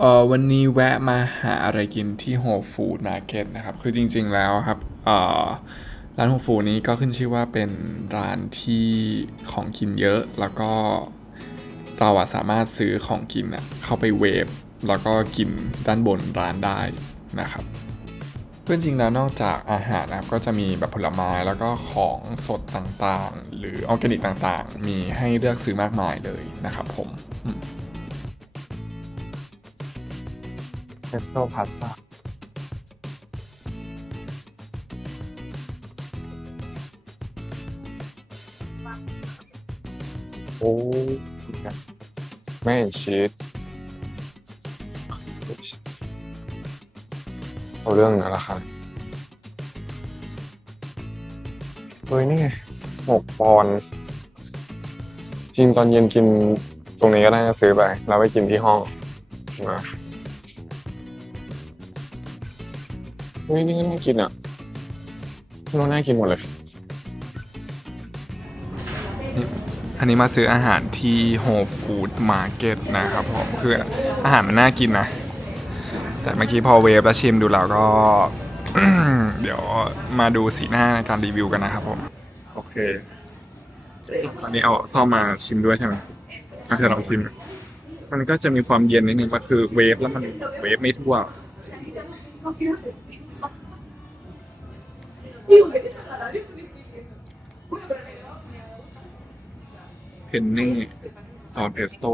เอ่อวันนี้แวะมาหาอะไรกินที่ Whole Food Market นะครับ คือจริงๆแล้วครับเอ่อร้าน Whole Food นี้ก็ขึ้นชื่อว่าเป็นร้านที่ของกินเยอะ แล้วก็เราอะสามารถซื้อของกินอะเข้าไปเวฟแล้วก็กินด้านบนร้านได้นะครับเพื่อนจริงแล้วนอกจากอาหารนะครับก็จะมีแบบผลไม้แล้วก็ของสดต่างๆ หรือออร์แกนิกต่างๆ มีให้เลือกซื้อมากมายเลยนะครับผม สโต้พาสต้าโอ้แม่ชีสเอาเรื่องนะราคาเฮ้ยนี่ไงหกปอนด์จริงตอนเย็นกินตรงนี้ก็ได้จะซื้อไป แล้วไปกินที่ห้องมา เฮ้ยนี่ก็น่ากินอะมันน่ากินหมดเลย อันนี้มาซื้ออาหารที่ Whole Food Market นะครับผมคืออาหารมันน่ากินนะ แต่เมื่อกี้พอเวฟแล้วชิมดูแล้วก็ เดี๋ยวมาดูสีหน้าในการรีวิวกันนะครับผม โอเค ตอนนี้เอาซ่อมมาชิมด้วยใช่ไหมก็คือลองชิม มันก็จะมีความเย็นนิดนึงก็คือเวฟแล้วมันเวฟไม่ทั่ว เพนเน่ซอสเพสโต้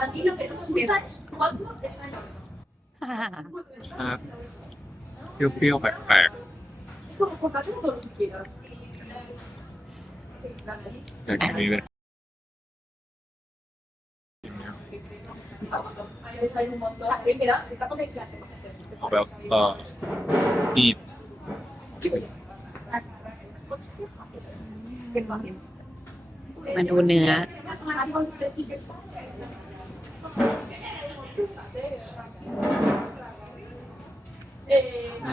A mí lo que no me gusta es cuando están ครับเปรี้ยวๆแปลก como con casi todo lo que quieras. ๆอย่างนี้เลยชิมแล้ว Ahí les hay un montón. La primera, si estamos en clase. ขอแบบเอ่ออีด มาดูเนื้อ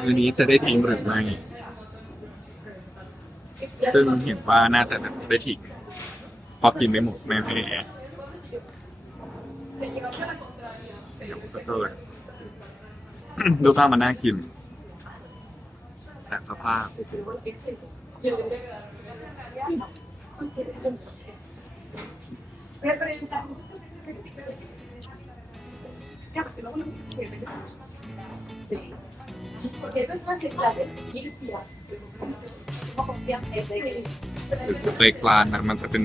มือนี้จะได้ทิ้งหรือไม่ซึ่งเห็นว่าน่าจะได้ทิ้งพอกินไม่หมดแม่ให้แอร์เดี๋ยวก็เกินดูซ่ามันน่ากิน แต่สภาพ Porque esto es más de clases limpias. Como confianza en el คือสเต็กร้านนั้นมันจะเป็น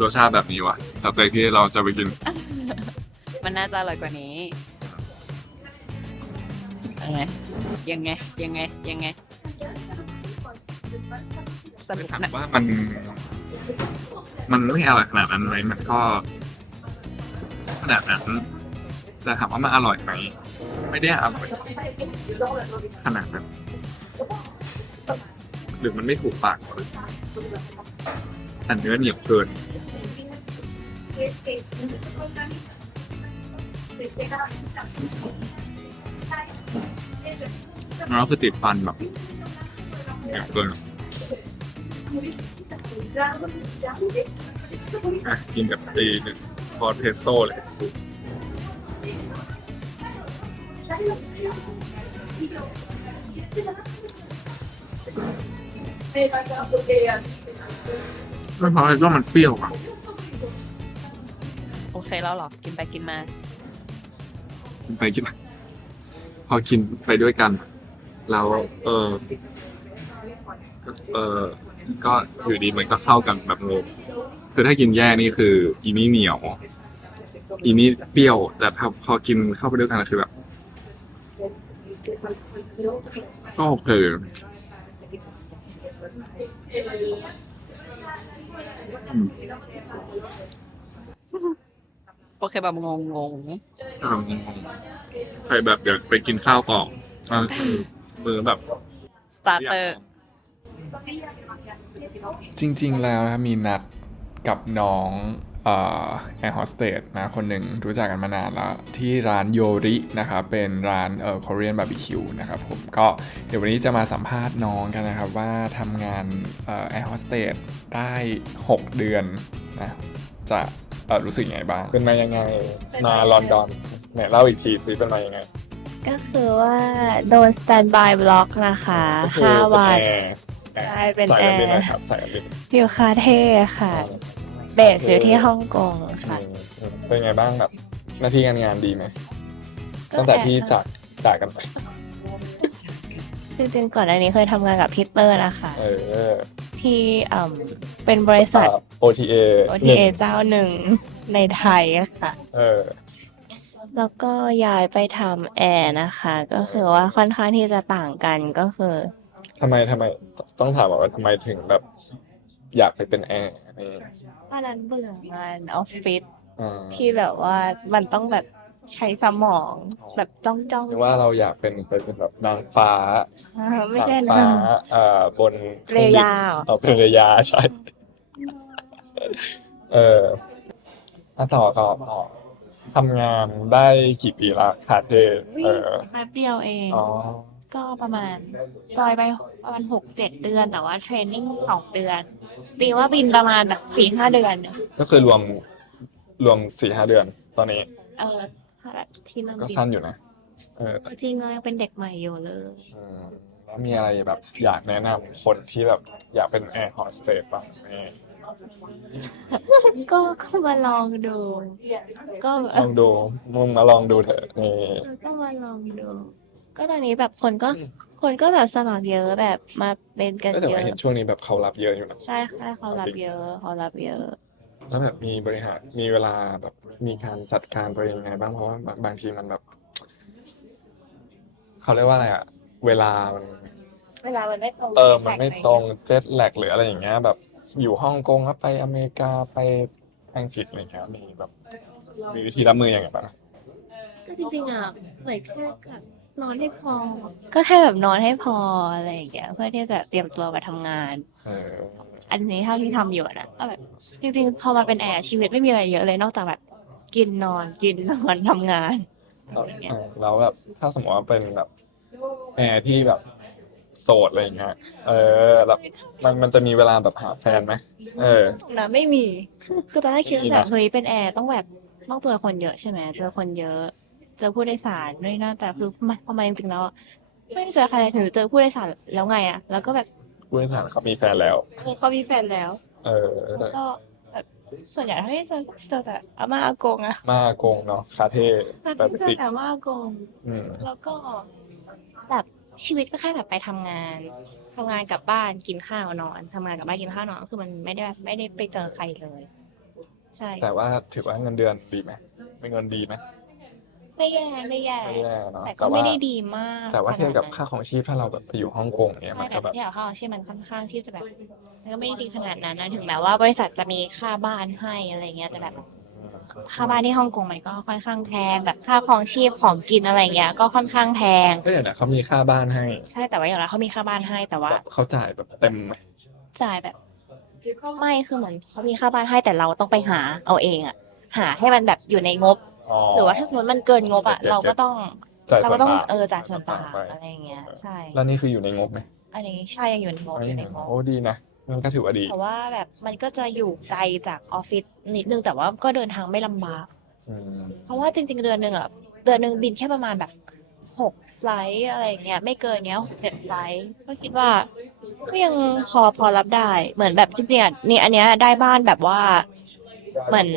รสชาติแบบนี้วะสเต็กที่เราจะไปกิน มันน่าจะอร่อยกว่านี้ อะไรยังไง ยังไง ยังไง สรุปถามนะว่ามัน มันไม่อร่อยขนาดนั้นไหมมันก็ ขนาดนั้นแต่ถามว่ามันอร่อยไหมไม่ได้อร่อยขนาดนั้นหรือมันไม่ถูกปากเลยแต่เนื้อเหนียวเกิน แล้วคือติดฟันแบบเหนียวเกินอะกินกับไอ้ซอสเพสโต้เลยไม่พอเลยว่ามันเปรี้ยวอะโอเคแล้วเหรอ กินไปกินมา กินไปกินมาพอกินไปด้วยกัน เราเออก็เออก็อยู่ดีมันก็เข้ากันแบบงงคือถ้ากินแย่นี่คือ อีนี่เหนียว อีนี่เปรี้ยว แต่พอพอกินเข้าไปด้วยกันคือแบบก็โอเคอืมโอเคแบบงงงงอ่างงใครแบบเดี๋ยวไปกินข้าวต่ออ่าคือ มือแบบสตาร์เตอร์จริง ๆ แล้วนะครับมีนัดกับน้องแอร์โฮสเตสนะคนหนึ่งรู้จักกันมานานแล้ว ที่ร้านโยรินะครับเป็นร้านเอ่อ Korean barbecue นะครับผมก็เดี๋ยววันนี้จะมาสัมภาษณ์น้องกันนะครับ ว่าทำงานแอร์โฮสเตสได้ 6 เดือนนะจะเอ่อรู้สึกยังไงบ้าง เป็นมายังไงมาลอนดอนเนี่ยเล่าอีกทีซิเป็นมายังไง ก็คือว่าโดนสแตนบายบล็อกนะคะก็คือห้าเป็นวัน แอร์ใช่เป็นสายการบินแอร์นะครับสายการบินอยู่คาเท่ค่ะ เบสอยู่ที่ฮ่องกงค่ะอืมเป็นไงบ้างแบบหน้าที่การงานดีไหมตั้งแต่ที่จากจากกันไปจริงๆก่อนอันนี้เคยทำงานกับพีเตอร์นะคะ เออที่อืมเป็นบริษัท OTA ห OTA นึ่งเจ้าหนึ่งในไทยค่ะ เออ แล้วก็ย้ายไปทำแอร์นะคะ ก็คือว่าค่อนข้างที่จะต่างกันก็คือ ทำไมทำไมต้องถามว่าทำไมถึงแบบ อยากไปเป็นแอร์นี่ตอนนั้นเบื่องานออฟฟิศอ่าที่แบบว่ามันต้องแบบใช้สมองแบบจ้องจ้องหรือว่าเราอยากเป็นเป็นแบบนางฟ้าไม่นางใช่ฟ้านะเอ่อบนเรือยาวเออเป็นเรือยาวใช่ เอออะต่อต่อต่อ ทำงานได้กี่ปีละคาเทเออแป๊บเดียวเอง อ๋อก็ประมาณจอยไปประมาณหกเจ็ดเดือน แต่ว่าเทรนนิ่งสองเดือนตีว่าบินประมาณแบบสี่ห้าเดือนเนี่ยก็คือรวมรวมสี่ห้าเดือน ตอนนี้เออถ้าแบบที่มันก็บินสั้นอยู่นะเออจริงๆเรายังเป็นเด็กใหม่อยู่เลยอืมแล้วมีอะไรแบบอยากแนะนำคนที่แบบอยากเป็นแอร์โฮสเตสบ้างนี่ ก็ก็มาลองดู ก็ลองดู มึงมาลองดูเถอะนี่ก็มาลองดู ก็ตอนนี้แบบคนก็ คนก็แบบสมัครเยอะแบบมาเป็นกันก็แต่เยว่าอะ เห็นช่วงนี้แบบเขารับเยอะอยู่นะ ใช่ค่ะเขารับเยอะเขารับเยอะ แล้วแบบมีบริหารมีเวลาแบบมีการจัดการตัวเองยังไงบ้างเพราะว่าบางบางทีมันแบบ เขาเรียกว่าอะไรอะเวลามัน เวลามันไม่ตรง เออมันไม่ตรงเจ็ตแลกหรืออะไรอย่างเงี้ยแบบ อยู่ฮ่องกงแล้วไปอเมริกาไปอังกฤษอะไรเงี้ยมีแบบมีวิธีรับมือยังไงบ้างก็จริงๆอะเหมือนแค่แบบนอนให้พอ ก็แค่แบบนอนให้พออะไรอย่างเงี้ยเพื่อที่จะเตรียมตัวไปทำงาน เอออันนี้เท่าที่ทำอยู่นะก็แบบจริงๆ พอมาเป็นแอร์ชีวิตไม่มีอะไรเยอะเลย นอกจากแบบกินนอนกินนอนทำงาน แล้วเออแล้วแบบถ้าสมมติว่าเป็นแบบแอร์ที่แบบ โสดอะไรอย่างเงี้ย เออแบบมันมันจะมีเวลาแบบหาแฟนไหมเออ นะไม่มี คือตอนแรกคิดไม่มีว่าแบบนะเฮ้ยเป็นแอร์ต้องแบบต้องเจอคนเยอะใช่ไหมเจอคนเยอะ เจอผู้โดยสารด้วยนะแต่คือมาพอมาจริงๆแล้วไม่ได้เจอใครเลยถึงเจอผู้โดยสารแล้วไงอะแล้วก็แบบผู้โดยสารเขามีแฟนแล้ว เออเขามีแฟนแล้ว เออ แล้วก็แบบส่วนใหญ่ถ้าไม่เจอก็เจอแต่อาม่าอากงอะมาโกงเนาะคาเท่เจอแปดเจอสิบแต่อาม่าอากง อืม แล้วก็แบบ ชีวิตก็แค่แบบไปทำงานทำงานกลับบ้านกินข้าวนอนทำงานกลับบ้านกินข้าวนอนคือมันไม่ได้แบบไม่ได้ไปเจอใครเลย ใช่ แต่ว่าถือว่าเงินเดือนดีไหมเป็นเงินดีไหมไม่แย่ไม่แย่ไม่แย่เนาะแต่ก็แต่ว่าไม่ได้ดีมาก แต่ว่าเทียบกับขนดนั้นค่าของชีพถ้าเราแบบไปอยู่ฮ่องกงเนี่ยใช่มันแต่ก็แบบที่เอาเข้าอาชีพมันค่อนข้างที่จะแบบมันก็ไม่ได้ดีขนาดนั้นนะถึงแม้ว่าบริษัทจะมีค่าบ้านให้อะไรเงี้ยแต่แบบ ค่าบ้านที่ฮ่องกงมันก็ค่อนข้างแพงแบบค่าครองชีพของกินอะไรเงี้ย ก็ค่อนข้างแพง ก็อย่างนั้นเขามีค่าบ้านให้ใช่แต่ว่าอย่างไรเขามีค่าบ้านให้แต่ว่า แบบเขาจ่ายแบบเต็มไหมจ่ายแบบ ไม่คือเหมือนเขามีค่าบ้านให้แต่เราต้องไปหาเอาเองอะหาให้มันแบบอยู่ในงบ หรือว่าถ้าสมมติมันเกินงบอะเราก็ต้องจ่ายเราส่วก็นต้องต่างเออจ่ายส่วนต่างไปอะไรอย่างเงี้ย ใช่ แล้วนี่คืออยู่ในงบไหมอันนี้ใช่ยังอยู่ในงบอยู่ในงบโอ้ดีนะมัน ก็ถือว่าดี แต่ว่าแบบมันก็จะอยู่ไกลจากออฟฟิศนิดนึงแต่ว่าก็เดินทางไม่ลำบาก อืม เพราะว่าจริง ๆ เดือนหนึ่งอะเดือนหนึ่งบินแค่ประมาณแบบหกไฟลท์อะไรอย่างเงี้ยไม่เกินเนี้ยหกเจ็ดไฟลท์ก็คิดว่า ก็ยังพอพอรับได้ เหมือนแบบจริงๆอะนี่อันเนี้ยได้บ้านแบบว่า เหมือน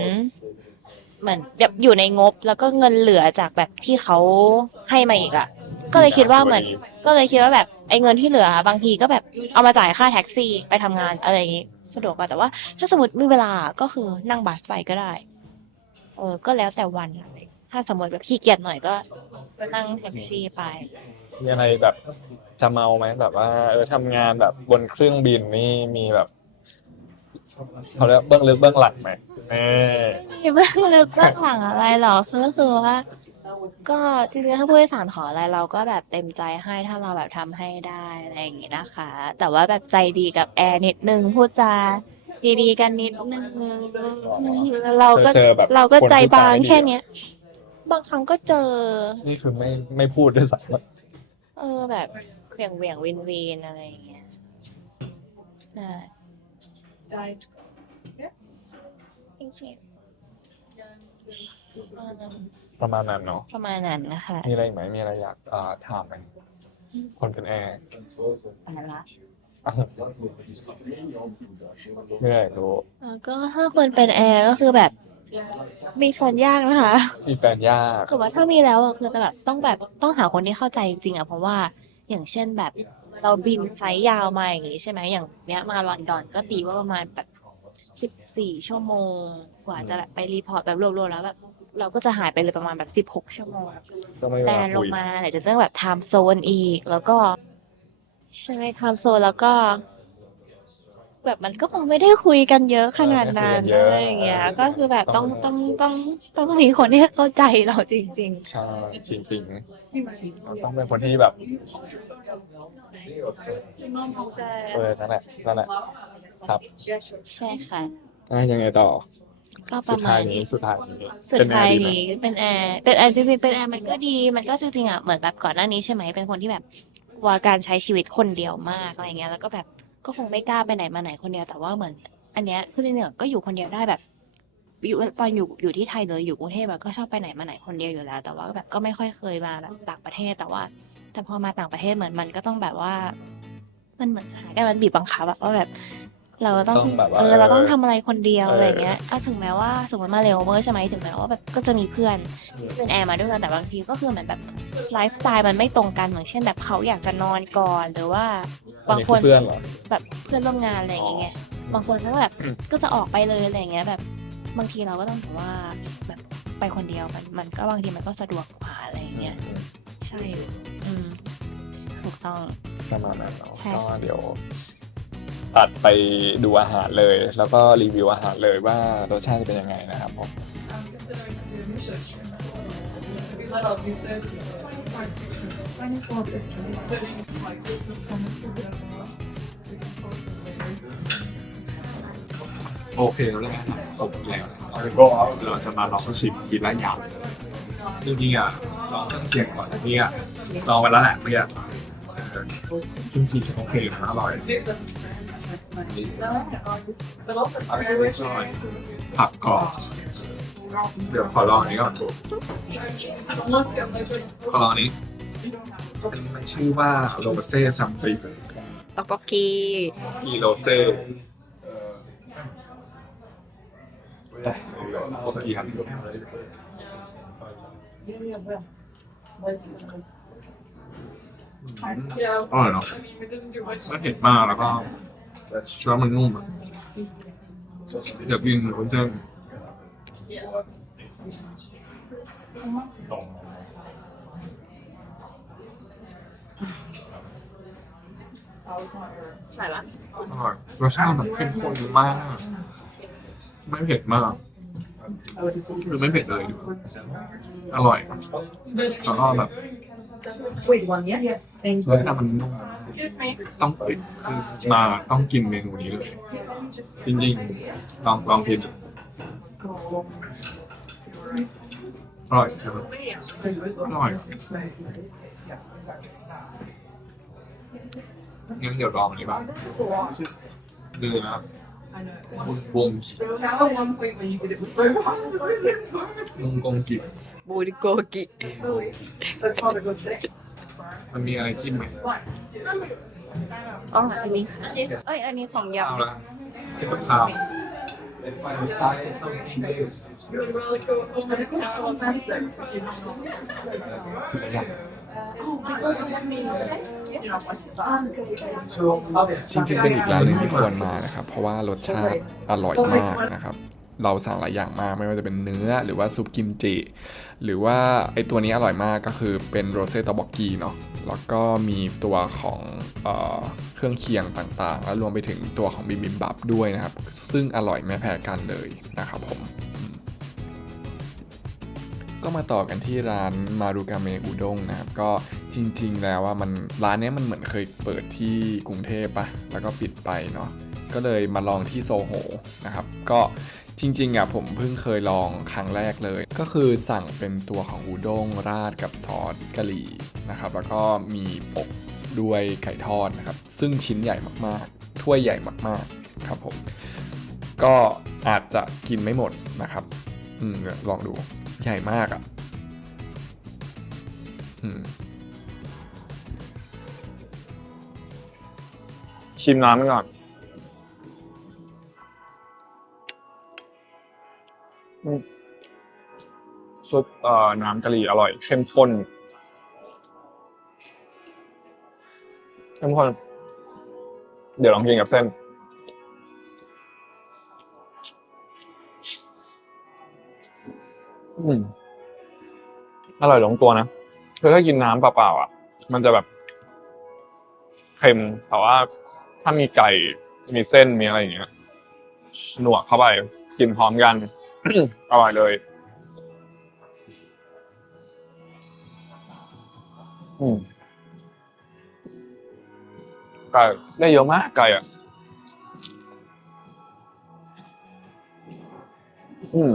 เหมือนแบบอยู่ในงบแล้วก็เงินเหลือจากแบบที่เขาให้มาอีกอะ ก็เลยคิดว่าเหมือน ก็เลยคิดว่าแบบไอ้เงินที่เหลือ บางทีก็แบบเอามาจ่ายค่าแท็กซี่ไปทำงานอะไรอย่างงี้สะดวกกว่าแต่ว่า ถ้าสมมติมีเวลาก็คือนั่งบัสไปก็ได้ เออ ก็แล้วแต่วันอะไรถ้าสมมติแบบขี้เกียจหน่อยก็นั่งแท็กซี่ไป มีอะไรแบบจะเมาไหมแบบว่า เออทำงานแบบบนเครื่องบินนี่มีแบบเขาเรียกเบื้องลึกเบื้องหลังไหมแน่มีเบื้องลึกเบื้องหลังอะไรหรอคือก็คือว่า ก็จริงๆถ้าผู้โดยสารขออะไรเราก็แบบเต็มใจให้ถ้าเราแบบทำให้ได้อะไรอย่างงี้นะคะ แต่ว่าแบบใจดีกับแอร์นิดนึงพูดจาดีๆกันนิดนึงเราก็เจอแบบเราก็คนใจพูดบางไม่ดีแค่เนี้ย บางครั้งก็เจอ นี่คือไม่ไม่พูดด้วยซ้ำเออแบบเหวี่ยงเหวี่ยงวินวินอะไรอย่างเงี้ยใช่ Thank you ประมาณนั้นเนาะประมาณนั้นนะคะมีอะไรอีกไหมมีอะไรอยากเอ่อถามไหมคนเป็นแอร์ไปละไม่ได้รู้แล้วก็ถ้าคนเป็นแอร์ก็คือแบบ มีแฟนยากนะคะมีแฟนยากคือว่าถ้ามีแล้วอะคือแบบต้องแบบต้องหาคนที่เข้าใจจริงๆอะเพราะว่าอย่างเช่นแบบเราบินไฟล์ยาวมาอย่างงี้ใช่ไหมอย่างเนี้ยมาลอนดอนก็ตีว่าประมาณแบบสิบสี่ชั่วโมง กว่าจะแบบไปรีพอร์ตแบบรวมๆแล้วแบบ เราก็จะหายไปเลยประมาณแบบสิบหกชั่วโมงก็ไม่แลว่านลคุงยมาไหนจะต้องแบบไทม์โซนอีก แล้วก็ใช่ไทม์โซนแล้วก็ แบบมันก็คงไม่ได้คุยกันเยอะขนาดนั้นอะไรอย่างเงี้ยก็คือแบบต้องต้องต้องต้องมีคนที่เข้าใจเราจริง ใช่จริงๆเราต้องเป็นคนที่แบบๆใช่เออนั่นแหละนั่นแหละครับ ใช่ค่ะอะยังไงต่อ ก็ปสุระดมาท้ายณนี้นี้สุดท้ายนี้สุดเป็นแอท้ายร์ดีไหม นี้เป็นแอร์เป็นแอร์จริงๆเป็นแอร์มันก็ดี มันก็จริงๆอะเหมือนแบบก่อนหน้านี้ใช่ไหมเป็นคนที่แบบกลัวการใช้ชีวิตคนเดียวมากอะไรเงี้ยแล้วก็แบบก็คงไม่กล้าไปไหนมาไหนคนเดียวแต่ว่าเหมือนอันเนี้ยคือจริงๆอะก็อยู่คนเดียวได้แบบอยู่ตอนอยู่อยู่ที่ไทยเลยอยู่กรุงเทพอะก็ชอบไปไหนมาไหนคนเดียวอยู่แล้ว แต่ว่าแบบก็ไม่ค่อยเคยมาแบบต่างประเทศแต่ว่า แต่พอมาต่างประเทศเหมือนมันก็ต้องแบบว่า มันเหมือนสถานการณ์มันบีบบังคับอะว่าแบบ เราต้องต้องแบบว่าเออเราต้องทำอะไรคนเดียวเอออ อะไรอย่างเงี้ยเอาถึงแม้ว่าสมมติมาเลโอเวอร์ใช่ไหมถึงแม้ว่าแบบก็จะมีเพื่อนเป็นแอร์มาด้วยกันแต่บางทีก็คือเหมือนแบบไลฟ์สไตล์มันไม่ตรงกันเหมือนเช่นแบบเขาอยากจะนอนก่อนหรือว่าอันบางนี้คคือนเพื่อนเหรอ แบบเพื่อนร่วมงานอะไรอย่างเงี้ยบางคนเขาก็แบบก็จะออกไปเลยอะไรอย่างเงี้ยแบบบางทีเราก็ต้องแบบว่าแบบไปคนเดียวมันมันก็บางทีมันก็สะดวกกว่าอะไรอย่างเงี้ยใช่ อืมถูกต้อง ประมาณนั้นเนาะใช่ ก็เดี๋ยว ตัดไปดูอาหารเลย แล้วก็รีวิวอาหารเลยว่ารสชาติจะเป็นยังไงนะครับผมโอเคแล้วอาหารครบแล้วเราจะมาลองชิมทีละอย่างจริงๆอะลองเครื่องเคียงก่อนอันนี้อะลองไปแล้วแหละเมื่อกี้เออจริงๆโอเคนะอร่อย อร่อยผักกรอบเดี๋ยวขอลองอันนี้ก่อนขอลองอันนี้อันนี้มันชื่อว่าโรเซ่ซัมติงตอกบกกีอีโรเซ่โอซาอีครับอร่อยเนาะไม่เผ็ดมากแล้วก็ แล้วมันนุ่มอะเดี๋ยวกินวุ้นเส้นตรงใช่ละอร่อยรสชาติแบบเข้มข้นมาก ไม่เผ็ดมากหรือไม่เผ็ดเลยดีกว่าอร่อยแล้วก็แบบ Wait, one, yeah? Yeah. Thank รสชาติมันนุ่มต้องติดคือมาต้องกินเมนูนี้เลย จริงๆลองลองกินอร่อยใช่ไหมอร่อยงั้นเดี๋ยวลองอันนี้บ้างดื้อนะครับวงกิ Remember one point when you did it with both วงกงกิบู ริโกกิ That's not a good thing. มันมีอะไรจิ้มไหมอ๋ออันนี้อันนี้เอ้ย อันนี้ของยข้าวละกินกับข้าว You're really cool. Oh, but it's not so offensive. Oh, my God, does that mean you know, what's the จริงๆเป็นอีกร้านหนึ่งที่ควรมานะครับ เพราะว่ารสชาติอร่อยมากนะครับ เราสั่งหลายอย่างมากไม่ว่าจะเป็นเนื้อหรือว่าซุปกิมจิ หรือว่าไอตัวนี้อร่อยมากก็คือเป็นโรเซ่ตอบอกกีเนาะแล้วก็มีตัวของเออเครื่องเคียงต่างๆ แล้วรวมไปถึงตัวของบิบิมบับด้วยนะครับ ซึ่งอร่อยไม่แพ้กันเลยนะครับผม ก็มาต่อกันที่ร้านมารุกาเมอุด้งนะครับ ก็จริงๆแล้วว่ามันร้านนี้มันเหมือนเคยเปิดที่กรุงเทพปะแล้วก็ปิดไปเนาะ ก็เลยมาลองที่โซโหนะครับ ก็จริงๆอะผมเพิ่งเคยลองครั้งแรกเลย ก็คือสั่งเป็นตัวของอุด้งราดกับซอสกะหรี่นะครับ แล้วก็มีปกด้วยไก่ทอดนะครับ ซึ่งชิ้นใหญ่มากๆ ถ้วยใหญ่มากๆครับผม ก็อาจจะกินไม่หมดนะครับ อืมลองดูใหญ่มากอะอืมชิมน้ำก่อน ซุปเอ่อน้ำกะหรี่อร่อย เข้มข้นเข้มข้นเดี๋ยวลองกินกับเส้น อืมอร่อยลงตัวนะคือถ้ากินน้ำเปล่าๆอะ มันจะแบบเค็มแต่ว่าถ้ามีไก่มีเส้นมีอะไรอย่างเงี้ยหนวกเข้าไป กินพร้อมกัน อร่อยเลย อืมไก่ได้เยอะมากไก่อะ อืม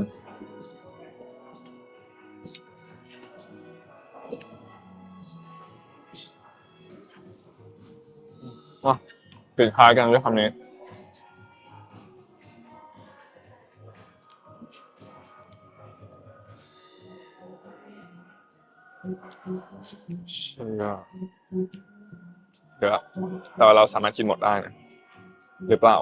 อะปิดท้ายกันด้วยคำนี้ เชื่อเดี๋ยวแต่ว่าเราสามารถกินหมดได้นะหรือเปล่า